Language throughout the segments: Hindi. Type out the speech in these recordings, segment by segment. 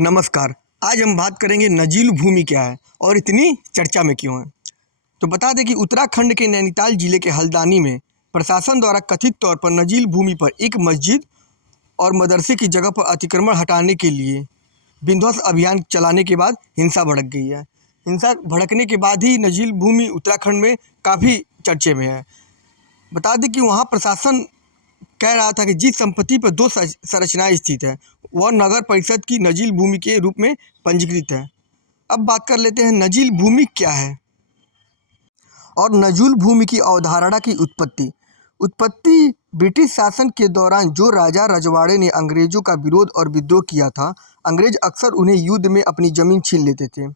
नमस्कार। आज हम बात करेंगे नजील भूमि क्या है और इतनी चर्चा में क्यों है। तो बता दें कि उत्तराखंड के नैनीताल जिले के हल्द्वानी में प्रशासन द्वारा कथित तौर पर नजील भूमि पर एक मस्जिद और मदरसे की जगह पर अतिक्रमण हटाने के लिए विध्वंस अभियान चलाने के बाद हिंसा भड़क गई है। हिंसा भड़कने के बाद ही नजील भूमि उत्तराखंड में काफ़ी चर्चे में है। बता दें कि वहाँ प्रशासन कह रहा था कि जिस संपत्ति पर दो संरचनाएं स्थित है वह नगर परिषद की नजील भूमि के रूप में पंजीकृत है। अब बात कर लेते हैं नजील भूमि क्या है और नजूल भूमि की अवधारणा की उत्पत्ति ब्रिटिश शासन के दौरान जो राजा रजवाड़े ने अंग्रेजों का विरोध और विद्रोह किया था, अंग्रेज अक्सर उन्हें युद्ध में अपनी ज़मीन छीन लेते थे।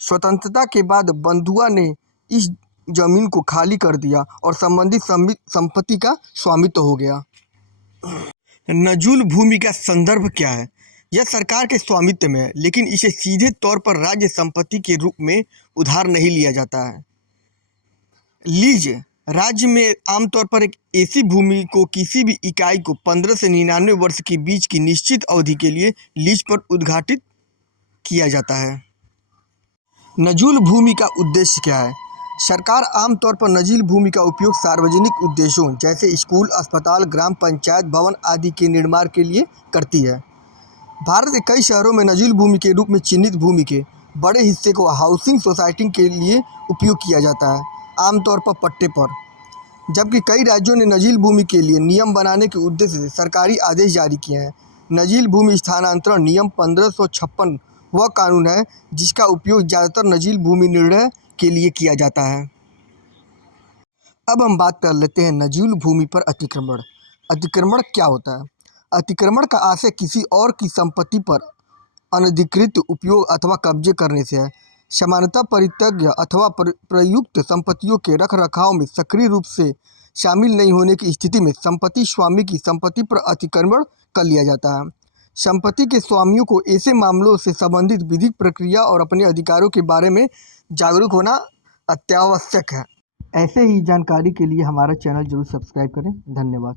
स्वतंत्रता के बाद बंधुआ ने इस जमीन को खाली कर दिया और संबंधित संपत्ति का स्वामित्व हो गया। नजूल भूमि का संदर्भ क्या है? यह सरकार के स्वामित्व में है, लेकिन इसे सीधे तौर पर राज्य संपत्ति के रूप में उधार नहीं लिया जाता है। लीज राज्य में आमतौर पर एक ऐसी भूमि को किसी भी इकाई को 15 से 99 वर्ष के बीच की निश्चित अवधि के लिए लीज पर उद्घाटित किया जाता है। नजूल भूमि का उद्देश्य क्या है? सरकार आमतौर पर नजील भूमि का उपयोग सार्वजनिक उद्देश्यों जैसे स्कूल, अस्पताल, ग्राम पंचायत भवन आदि के निर्माण के लिए करती है। भारत के कई शहरों में नजील भूमि के रूप में चिन्हित भूमि के बड़े हिस्से को हाउसिंग सोसाइटी के लिए उपयोग किया जाता है, आमतौर पर पट्टे पर। जबकि कई राज्यों ने नजील भूमि के लिए नियम बनाने के उद्देश्य से सरकारी आदेश जारी किए हैं। नजील भूमि स्थानांतरण नियम 1556 वह कानून है जिसका उपयोग ज़्यादातर नजील भूमि निर्णय के लिए किया जाता है। अब हम बात कर लेते हैं नजील भूमि पर अतिक्रमण। अतिक्रमण क्या होता है? अतिक्रमण का आशय किसी और की संपत्ति पर अनधिकृत उपयोग अथवा कब्जे करने से है। सामान्यतः परित्यज्य अथवा प्रयुक्त संपत्तियों के रखरखाव में सक्रिय रूप से शामिल नहीं होने की स्थिति में संपत्ति स्वामी की संपत्ति पर अतिक्रमण कर लिया जाता है। संपत्ति के स्वामियों को ऐसे मामलों से संबंधित विधिक प्रक्रिया और अपने अधिकारों के बारे में जागरूक होना अत्यावश्यक है। ऐसे ही जानकारी के लिए हमारा चैनल जरूर सब्सक्राइब करें। धन्यवाद।